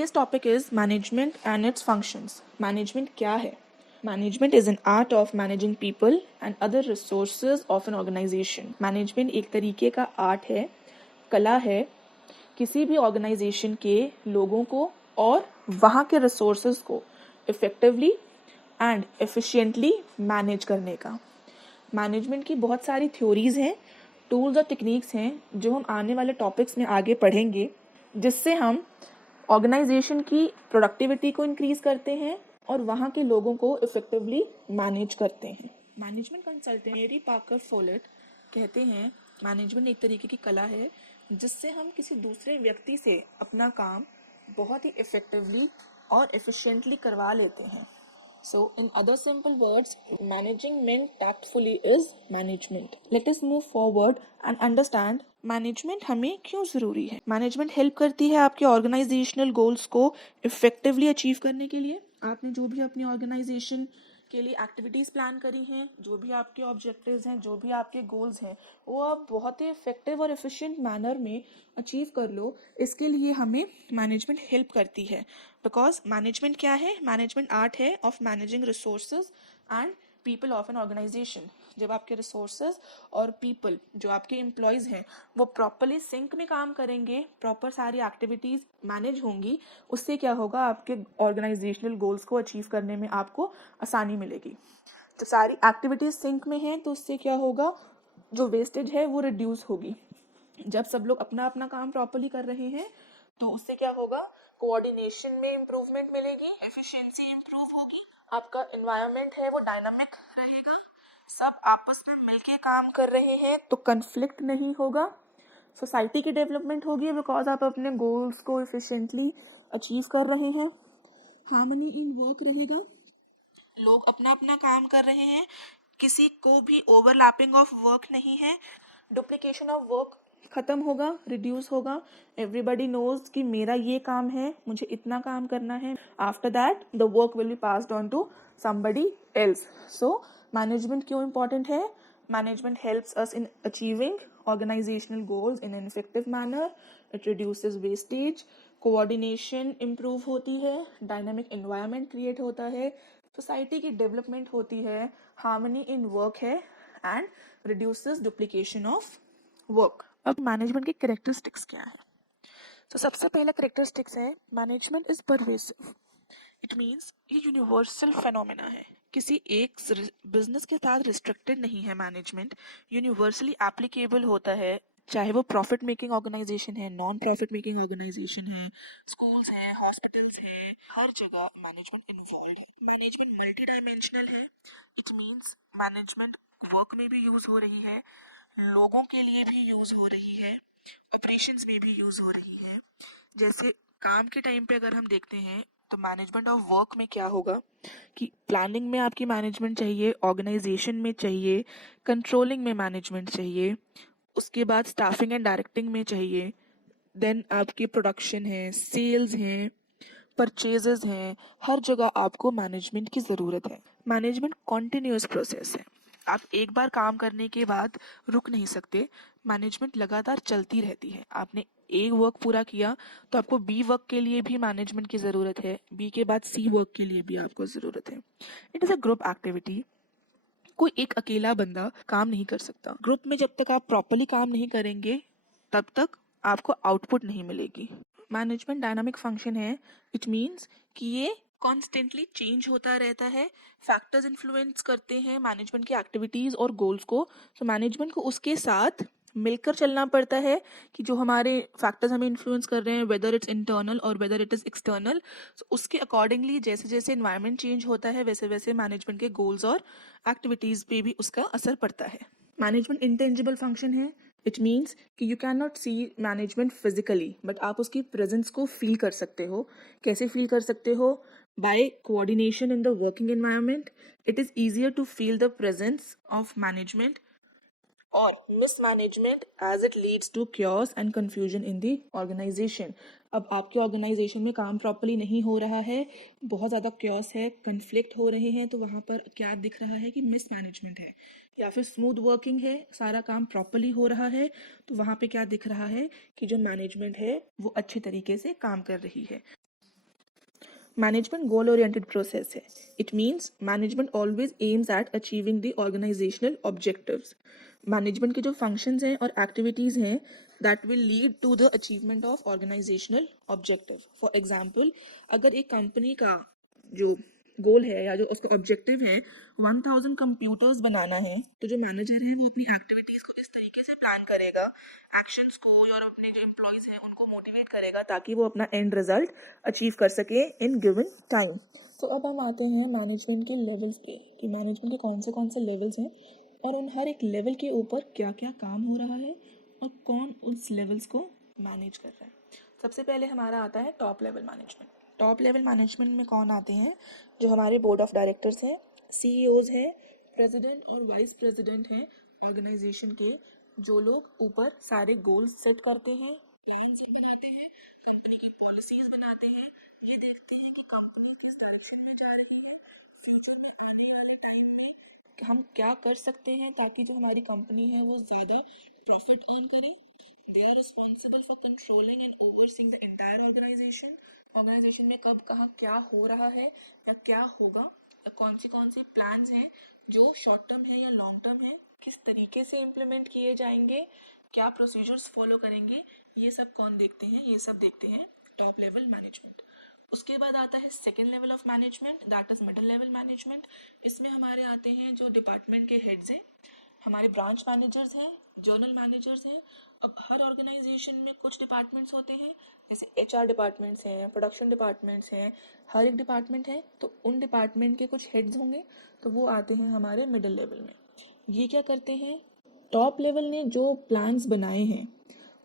Today's topic is management and its functions. Management क्या है? Management is an art of managing people and other resources of an organization. Management एक तरीके का art है, कला है, किसी भी ऑर्गेनाइजेशन के लोगों को और वहाँ के रिसोर्सेज को इफेक्टिवली एंड एफिशिएंटली मैनेज करने का। मैनेजमेंट की बहुत सारी थ्योरीज हैं, टूल्स और टेक्निक्स हैं जो हम आने वाले टॉपिक्स में आगे पढ़ेंगे, जिससे हम ऑर्गेनाइजेशन की प्रोडक्टिविटी को इंक्रीज करते हैं और वहाँ के लोगों को इफेक्टिवली मैनेज करते हैं। मैनेजमेंट कंसल्टेंट मेरी पार्कर फोलेट कहते हैं मैनेजमेंट एक तरीके की कला है जिससे हम किसी दूसरे व्यक्ति से अपना काम बहुत ही इफेक्टिवली और एफिशिएंटली करवा लेते हैं। So, in other simple words, managing men tactfully is management. Let us move forward and understand management हमें क्यों ज़रूरी है। मैनेजमेंट हेल्प करती है आपके ऑर्गेनाइजेशनल गोल्स को इफेक्टिवली अचीव करने के लिए। आपने जो भी अपनी ऑर्गेनाइजेशन के लिए एक्टिविटीज़ प्लान करी हैं, जो भी आपके ऑब्जेक्टिव्स हैं, जो भी आपके गोल्स हैं, वो आप बहुत ही इफेक्टिव और एफिशिएंट मैनर में अचीव कर लो। इसके लिए हमें मैनेजमेंट हेल्प करती है। बिकॉज मैनेजमेंट क्या है? मैनेजमेंट आर्ट है of managing resources and people of an organisation. जब आपके रिसोर्सेज और पीपल जो आपके एम्प्लॉयज़ हैं वो प्रॉपरली सिंक में काम करेंगे, प्रॉपर सारी एक्टिविटीज़ मैनेज होंगी, उससे क्या होगा, आपके ऑर्गेनाइजेशनल गोल्स को अचीव करने में आपको आसानी मिलेगी। तो सारी एक्टिविटीज़ सिंक में हैं तो उससे क्या होगा, जो वेस्टेज है वो रिड्यूस होगी। जब सब लोग अपना अपना काम प्रॉपरली कर रहे हैं तो उससे क्या होगा, कोऑर्डिनेशन में इम्प्रूवमेंट मिलेगी, एफिशिएंसी इम्प्रूव होगी, आपका एनवायरनमेंट है वो डायनामिक रहेगा, सब आपस में मिलके काम कर रहे हैं तो कन्फ्लिक्ट नहीं होगा, सोसाइटी की डेवलपमेंट होगी बिकॉज आप अपने गोल्स को एफिशिएंटली अचीव कर रहे हैं, हार्मनी इन वर्क रहेगा, लोग अपना अपना काम कर रहे हैं, किसी को भी ओवरलैपिंग ऑफ वर्क नहीं है, डुप्लीकेशन ऑफ वर्क ख़त्म होगा, रिड्यूस होगा, एवरीबडी नोज कि मेरा ये काम है, मुझे इतना काम करना है, after that the work will be passed on to somebody else. So management क्यों इम्पॉर्टेंट है? Management helps us in achieving organisational goals in an effective manner, it reduces wastage, coordination improve होती है, डायनामिक एनवायरनमेंट क्रिएट होता है, society की development होती है, harmony in work है and reduces duplication of work. अब मैनेजमेंट की कैरेक्टरिस्टिक्स क्या है? तो सबसे पहला कैरेक्टरिस्टिक्स है management is pervasive. It means ये यूनिवर्सल फेनोमेना है, किसी एक बिजनेस के साथ रिस्ट्रिक्टेड नहीं है। मैनेजमेंट यूनिवर्सली एप्लीकेबल होता है, चाहे वो प्रॉफिट मेकिंग ऑर्गेनाइजेशन है, नॉन प्रॉफिट मेकिंग ऑर्गेनाइजेशन है, स्कूल्स हैं, हॉस्पिटल्स हैं, हर जगह मैनेजमेंट इन्वॉल्व है। मैनेजमेंट मल्टी डायमेंशनल है। इट मीन्स मैनेजमेंट वर्क में भी यूज हो रही है, लोगों के लिए भी यूज हो रही है, ऑपरेशंस में भी यूज हो रही है। जैसे काम के टाइम पे अगर हम देखते हैं तो मैनेजमेंट ऑफ वर्क में क्या होगा कि प्लानिंग में आपकी मैनेजमेंट चाहिए, ऑर्गेनाइजेशन में चाहिए, कंट्रोलिंग में मैनेजमेंट चाहिए, उसके बाद स्टाफिंग एंड डायरेक्टिंग में चाहिए, देन आपके प्रोडक्शन है, सेल्स हैं, परचेजेस हैं, हर जगह आपको मैनेजमेंट की ज़रूरत है। मैनेजमेंट कॉन्टिन्यूस प्रोसेस है, आप एक बार काम करने के बाद रुक नहीं सकते, मैनेजमेंट लगातार चलती रहती है। आपने ए वर्क पूरा किया तो आपको बी वर्क के लिए भी मैनेजमेंट की ज़रूरत है, बी के बाद सी वर्क के लिए भी आपको ज़रूरत है। It is a group activity. कोई एक अकेला बंदा काम नहीं कर सकता। ग्रुप में जब तक आप प्रॉपरली काम नहीं करेंगे तब तक आपको आउटपुट नहीं मिलेगी। मैनेजमेंट डायनामिक फंक्शन है। इट मीन्स कि ये कॉन्स्टेंटली चेंज होता रहता है, फैक्टर्स इन्फ्लुएंस करते हैं मैनेजमेंट की एक्टिविटीज़ और गोल्स को। तो मैनेजमेंट को उसके साथ मिलकर चलना पड़ता है कि जो हमारे फैक्टर्स हमें इन्फ्लुएंस कर रहे हैं, वेदर इट्स इंटरनल और वेदर इट इज़ एक्सटर्नल, तो उसके अकॉर्डिंगली जैसे जैसे इन्वायरमेंट चेंज होता है वैसे वैसे मैनेजमेंट के गोल्स और एक्टिविटीज़ पे भी उसका असर पड़ता है। मैनेजमेंट इंटेंजिबल फंक्शन है। इट मीन्स कि you can not see management physically, but आप उसकी प्रेजेंस को फील कर सकते हो। कैसे फील कर सकते हो? By coordination in the working environment, it is easier to feel the presence of management और mismanagement as it leads to chaos and confusion in the organization. अब आपके ऑर्गेनाइजेशन में काम प्रॉपरली नहीं हो रहा है, बहुत ज़्यादा क्योस है, कन्फ्लिक्ट हो रहे हैं, तो वहाँ पर क्या दिख रहा है कि मिसमैनेजमेंट है। या फिर स्मूथ वर्किंग है, सारा काम प्रॉपरली हो रहा है, तो वहाँ पे क्या दिख रहा है कि जो मैनेजमेंट है वो अच्छे तरीके से काम कर रही है। मैनेजमेंट गोल ओरिएंटेड प्रोसेस है. It means management always aims at achieving the organisational objectives. Management के जो फंक्शंस हैं और एक्टिविटीज़ हैं that will lead to the achievement of organisational objective. For example, अगर एक कंपनी का जो गोल है या जो उसका ऑब्जेक्टिव है 1000 कंप्यूटर्स बनाना है, तो जो मैनेजर है वो अपनी एक्टिविटीज़ को इस तरीके से प्लान करेगा, एक्शंस को और अपने जो एम्प्लॉयज़ हैं उनको मोटिवेट करेगा ताकि वो अपना एंड रिजल्ट अचीव कर सके इन गिवन टाइम. तो अब हम आते हैं मैनेजमेंट के लेवल्स पे कि मैनेजमेंट के कौन से लेवल्स हैं और उन हर एक लेवल के ऊपर क्या क्या काम हो रहा है और कौन उस लेवल्स को मैनेज कर रहा है. सबसे पहले हमारा आता है top level management. Top level management में कौन आते हैं? जो हमारे बोर्ड ऑफ डायरेक्टर्स हैं, सीईओज हैं, प्रेसिडेंट और वाइस प्रेसिडेंट हैं ऑर्गेनाइजेशन के, जो लोग ऊपर सारे गोल्स सेट करते हैं, प्लान्स बनाते हैं, कंपनी की पॉलिसीज बनाते हैं, ये देखते हैं कि कंपनी किस डायरेक्शन में जा रही है, फ्यूचर में आने वाले टाइम में हम क्या कर सकते हैं ताकि जो हमारी कंपनी है वो ज़्यादा प्रॉफिट अर्न करे. They are responsible for controlling and overseeing the entire organisation. Organisation में कब कहाँ क्या हो रहा है या क्या होगा, या कौन सी प्लान्स हैं जो शॉर्ट टर्म है या लॉन्ग टर्म है, किस तरीके से इम्प्लीमेंट किए जाएंगे, क्या प्रोसीजर्स फॉलो करेंगे, ये सब कौन देखते हैं? ये सब देखते हैं टॉप लेवल मैनेजमेंट. उसके बाद आता है second level of management, that is middle level management. इसमें हमारे आते हैं जो डिपार्टमेंट के हेड्स हैं, हमारे ब्रांच मैनेजर्स हैं, जर्नल मैनेजर्स हैं. अब हर ऑर्गेनाइजेशन में कुछ डिपार्टमेंट्स होते हैं, जैसे एचआर डिपार्टमेंट्स हैं, प्रोडक्शन डिपार्टमेंट्स हैं, हर एक डिपार्टमेंट है तो उन डिपार्टमेंट के कुछ हेड्स होंगे, तो वो आते हैं हमारे मिडिल लेवल में. ये क्या करते हैं? टॉप लेवल ने जो प्लान्स बनाए हैं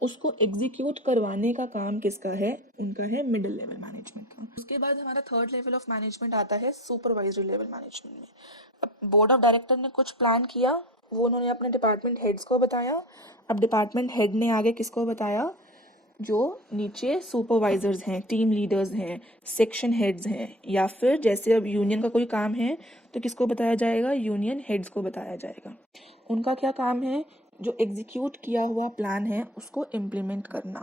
उसको एग्जीक्यूट करवाने का काम किसका है? उनका है मिडिल लेवल मैनेजमेंट का. उसके बाद हमारा थर्ड लेवल ऑफ मैनेजमेंट आता है सुपरवाइजरी लेवल मैनेजमेंट में. अब बोर्ड ऑफ डायरेक्टर ने कुछ प्लान किया, वो उन्होंने अपने डिपार्टमेंट हेड्स को बताया. अब डिपार्टमेंट हेड ने आगे किसको बताया? जो नीचे सुपरवाइजर्स हैं, टीम लीडर्स हैं, सेक्शन हेड्स हैं, या फिर जैसे अब यूनियन का कोई काम है तो किसको बताया जाएगा? यूनियन हेड्स को बताया जाएगा. उनका क्या काम है? जो एग्जीक्यूट किया हुआ प्लान है उसको इम्प्लीमेंट करना.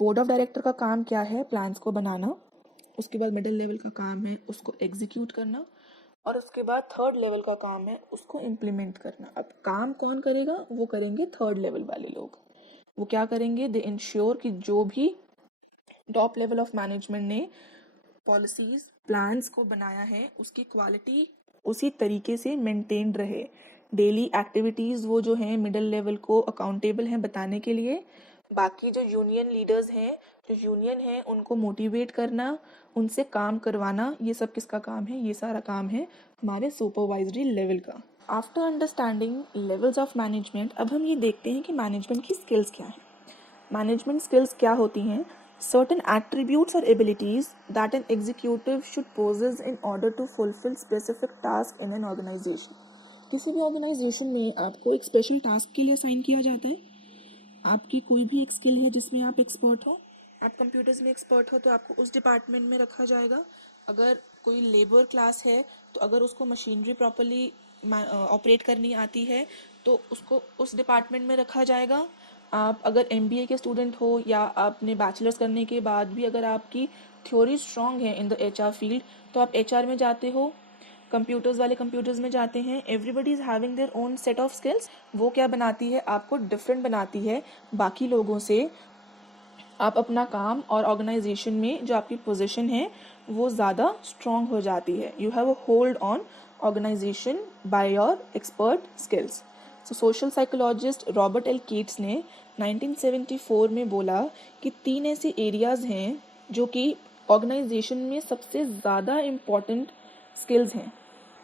बोर्ड ऑफ डायरेक्टर का काम क्या है? प्लान्स को बनाना. उसके बाद मिडिल लेवल का काम है उसको एग्जीक्यूट करना, और उसके बाद थर्ड लेवल का काम है उसको इम्प्लीमेंट करना. अब काम कौन करेगा? वो करेंगे थर्ड लेवल वाले लोग. वो क्या करेंगे? दे इंश्योर कि जो भी टॉप लेवल ऑफ मैनेजमेंट ने पॉलिसीज प्लान्स को बनाया है उसकी क्वालिटी उसी तरीके से मेंटेन रहे. डेली एक्टिविटीज़ वो जो हैं मिडिल लेवल को अकाउंटेबल हैं बताने के लिए. बाकी जो यूनियन लीडर्स हैं, जो यूनियन है, उनको मोटिवेट करना, उनसे काम करवाना, ये सब किसका काम है? ये सारा काम है हमारे सुपरवाइजरी लेवल का. After understanding levels of management, अब हम ये देखते हैं कि मैनेजमेंट की स्किल्स क्या हैं. मैनेजमेंट स्किल्स क्या होती हैं? Certain attributes or abilities that an executive should possess in order to fulfill specific task in an organization. किसी भी ऑर्गेनाइजेशन में आपको एक स्पेशल टास्क के लिए असाइन किया जाता है. आपकी कोई भी एक स्किल है जिसमें आप एक्सपर्ट हो, आप कंप्यूटर्स में एक्सपर्ट हो तो आपको उस डिपार्टमेंट में रखा जाएगा. अगर कोई लेबर क्लास है तो अगर उसको मशीनरी प्रॉपरली ऑपरेट करनी आती है तो उसको उस डिपार्टमेंट में रखा जाएगा. आप अगर एमबीए के स्टूडेंट हो या आपने बैचलर्स करने के बाद भी अगर आपकी थ्योरी स्ट्रांग है इन द एचआर फील्ड तो आप एचआर में जाते हो, कंप्यूटर्स वाले कंप्यूटर्स में जाते हैं. Everybody is having their own set of skills. वो क्या बनाती है? आपको डिफरेंट बनाती है बाकी लोगों से. आप अपना काम और ऑर्गेनाइजेशन में जो आपकी पोजीशन है वो ज़्यादा स्ट्रांग हो जाती है. You have a hold on organisation by your expert skills. So social psychologist Robert L Keats ने 1974 में बोला कि 3 ऐसे एरियाज़ हैं जो कि ऑर्गेनाइजेशन में सबसे ज़्यादा इम्पॉर्टेंट स्किल्स हैं.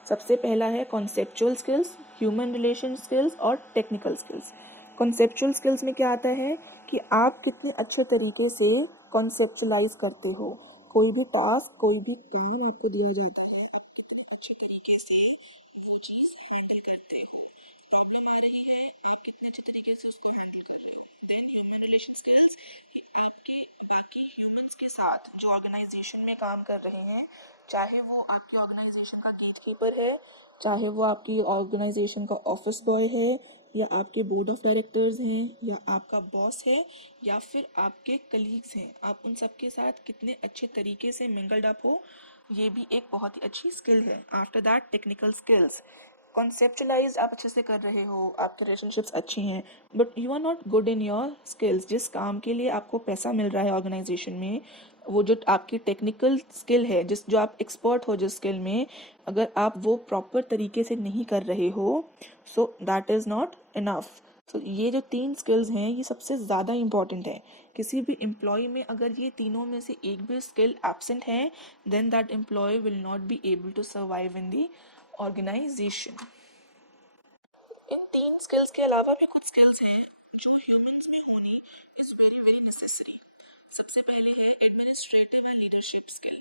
सबसे पहला है conceptual skills, human relation skills और टेक्निकल स्किल्स. कॉन्सेप्चुअल स्किल्स में क्या आता है कि आप कितने अच्छे तरीके से कॉन्सेप्चुलाइज करते हो. कोई भी टास्क, कोई भी काम आपको दिया जाता है, अच्छे तरीके से वो चीज़ हैंडल करते हो. प्रॉब्लम आ रही है, कितने अच्छे तरीके से उसको हैंडल कर रहे हो. देन ह्यूमन रिलेशन स्किल्स, आपके बाकी ह्यूमंस के साथ जो ऑर्गेनाइजेशन में काम कर रहे हैं, चाहे वो आपकी ऑर्गेनाइजेशन का गेट कीपर है, चाहे वो आपकी ऑर्गेनाइजेशन का ऑफिस बॉय है, या आपके बोर्ड ऑफ डायरेक्टर्स हैं, या आपका बॉस है, या फिर आपके कलीग्स हैं, आप उन सबके साथ कितने अच्छे तरीके से मिंगल्ड अप हो, ये भी एक बहुत ही अच्छी स्किल है। After that technical skills, conceptualise आप अच्छे से कर रहे हो, आपके रिलेशनशिप्स अच्छे हैं, but you are not good in your skills. जिस काम के लिए आपको पैसा मिल रहा है ऑर्गेनाइजेशन में, वो जो आपकी टेक्निकल स्किल है, जो आप एक्सपर्ट हो जिस स्किल में, अगर आप वो प्रॉपर तरीके से नहीं कर रहे हो, so that is not enough. तो ये जो 3 स्किल्स हैं, ये सबसे ज़्यादा इम्पॉर्टेंट है। किसी भी एम्प्लॉय में अगर ये तीनों में से एक भी स्किल एब्सेंट है, then that employ will not be able to survive in the organisation. इन 3 स्किल्स के अलावा भी कुछ स्किल्स हैं जो ह्यूमंस में होनी इज वेरी वेरी नेसेसरी। सबसे पहले है एडमिनिस्ट्रेटिव एंड लीडरशिप स्किल।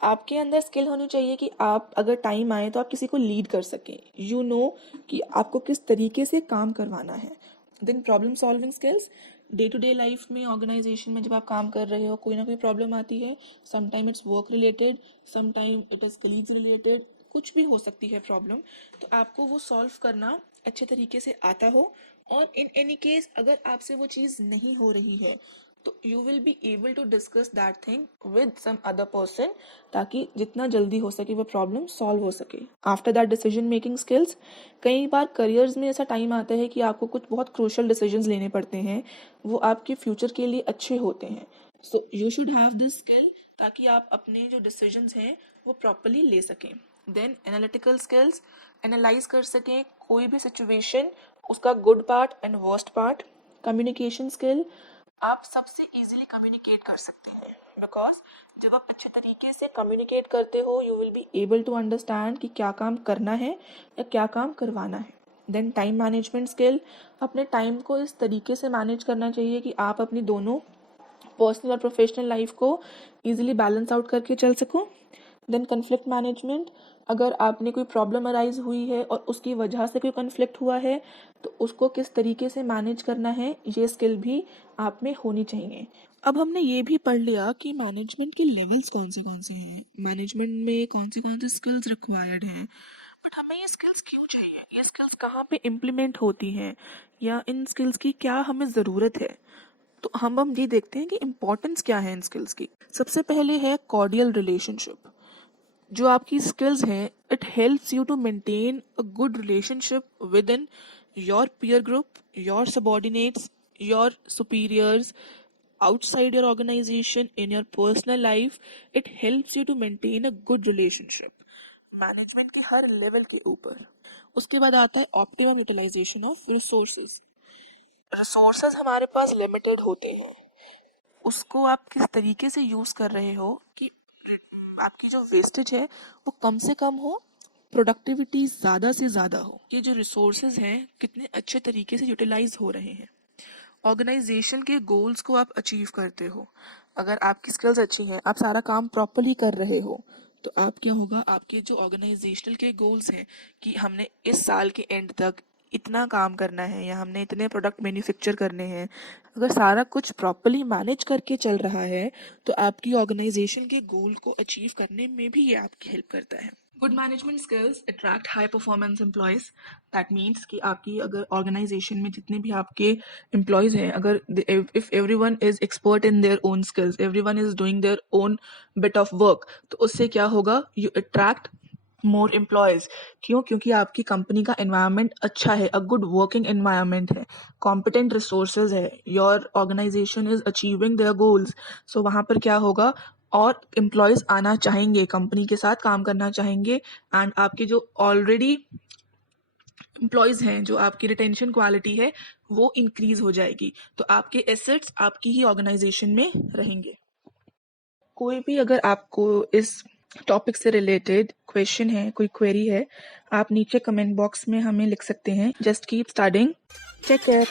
आपके अंदर स्किल होनी चाहिए कि आप अगर टाइम आए तो आप किसी को लीड कर सकें, यू नो कि आपको किस तरीके से काम करवाना है। Then problem solving skills, day to day life में ऑर्गेनाइजेशन में जब आप काम कर रहे हो, कोई ना कोई प्रॉब्लम आती है, sometime it's work related, sometime it is colleagues related, कुछ भी हो सकती है प्रॉब्लम, तो आपको वो सॉल्व करना अच्छे तरीके से आता हो। और इन एनी केस अगर आपसे वो चीज़ नहीं हो रही है, तो you will be able to discuss that thing with some other person, ताकि जितना जल्दी हो सके वो प्रॉब्लम सॉल्व हो सके। After that decision making skills, कई बार करियर्स में ऐसा टाइम आता है कि आपको कुछ बहुत क्रूशल डिसीजंस लेने पड़ते हैं, वो आपके फ्यूचर के लिए अच्छे होते हैं। So you should have this skill ताकि आप अपने जो डिसीजंस हैं वो प्रॉपरली ले सकें। देन एनालिटिकल स्किल्स, एनालाइज कर सकें कोई भी सिचुएशन, उसका good part and worst part. Communication skill, आप सबसे इजीली कम्युनिकेट कर सकते हैं, बिकॉज जब आप अच्छे तरीके से कम्युनिकेट करते हो, you will be able to understand कि क्या काम करना है या क्या काम करवाना है। देन टाइम मैनेजमेंट स्किल, अपने टाइम को इस तरीके से मैनेज करना चाहिए कि आप अपनी दोनों पर्सनल और प्रोफेशनल लाइफ को ईजिली बैलेंस आउट करके चल सको। देन कन्फ्लिक्ट मैनेजमेंट, अगर आपने कोई प्रॉब्लम अराइज हुई है और उसकी वजह से कोई कन्फ्लिक्ट हुआ है, तो उसको किस तरीके से मैनेज करना है, ये स्किल भी आप में होनी चाहिए। अब हमने ये भी पढ़ लिया कि मैनेजमेंट के लेवल्स कौन से हैं, मैनेजमेंट में कौन से स्किल्स रिक्वायर्ड हैं, बट हमें ये स्किल्स क्यों चाहिए, ये स्किल्स कहाँ पे इम्प्लीमेंट होती हैं, या इन स्किल्स की क्या हमें ज़रूरत है। तो हम ये देखते हैं कि इम्पोर्टेंस क्या है इन स्किल्स की। सबसे पहले है कॉर्डियल रिलेशनशिप। जो आपकी स्किल्स हैं, it helps you to maintain a good relationship with in your peer group, your subordinates, your superiors, outside your organization, in your personal life. It helps you to maintain a good relationship management के हर level के ऊपर। उसके बाद आता है optimum utilisation of resources. Resources हमारे पास लिमिटेड होते हैं, उसको आप किस तरीके से यूज़ कर रहे हो कि आपकी जो वेस्टेज है वो कम से कम हो, प्रोडक्टिविटी ज़्यादा से ज़्यादा हो। ये जो रिसोर्सेज हैं कितने अच्छे तरीके से यूटिलाइज हो रहे हैं। ऑर्गेनाइजेशन के गोल्स को आप अचीव करते हो, अगर आपकी स्किल्स अच्छी हैं, आप सारा काम प्रॉपरली कर रहे हो, तो आप क्या होगा, आपके जो ऑर्गेनाइजेशनल के गोल्स हैं कि हमने इस साल के एंड तक इतना काम करना है या हमने इतने प्रोडक्ट मैन्युफैक्चर करने हैं, अगर सारा कुछ प्रॉपरली मैनेज करके चल रहा है, तो आपकी ऑर्गेनाइजेशन के गोल को अचीव करने में भी ये आपकी हेल्प करता है। Good management skills attract high performance employees. That means कि आपकी अगर ऑर्गेनाइजेशन में जितने भी आपके एम्प्लॉयज हैं, अगर if everyone is expert in their own skills, everyone is doing their own bit of work, तो उससे क्या होगा, यू अट्रैक्ट मोर एम्प्लॉयज। क्यों? क्योंकि आपकी कंपनी का एनवायरनमेंट अच्छा है, अ गुड वर्किंग एनवायरनमेंट है, कॉम्पिटेंट रिसोर्सेज है, your organization is achieving their goals. So वहाँ पर क्या होगा, और एम्प्लॉयज आना चाहेंगे, कंपनी के साथ काम करना चाहेंगे, एंड आपके जो ऑलरेडी एम्प्लॉयज हैं, जो आपकी रिटेंशन क्वालिटी है वो इंक्रीज हो जाएगी, तो आपके एसेट्स आपकी ही ऑर्गेनाइजेशन में रहेंगे। कोई भी अगर आपको इस टॉपिक से रिलेटेड क्वेश्चन है, कोई क्वेरी है, आप नीचे कमेंट बॉक्स में हमें लिख सकते हैं। Just keep studying, take care.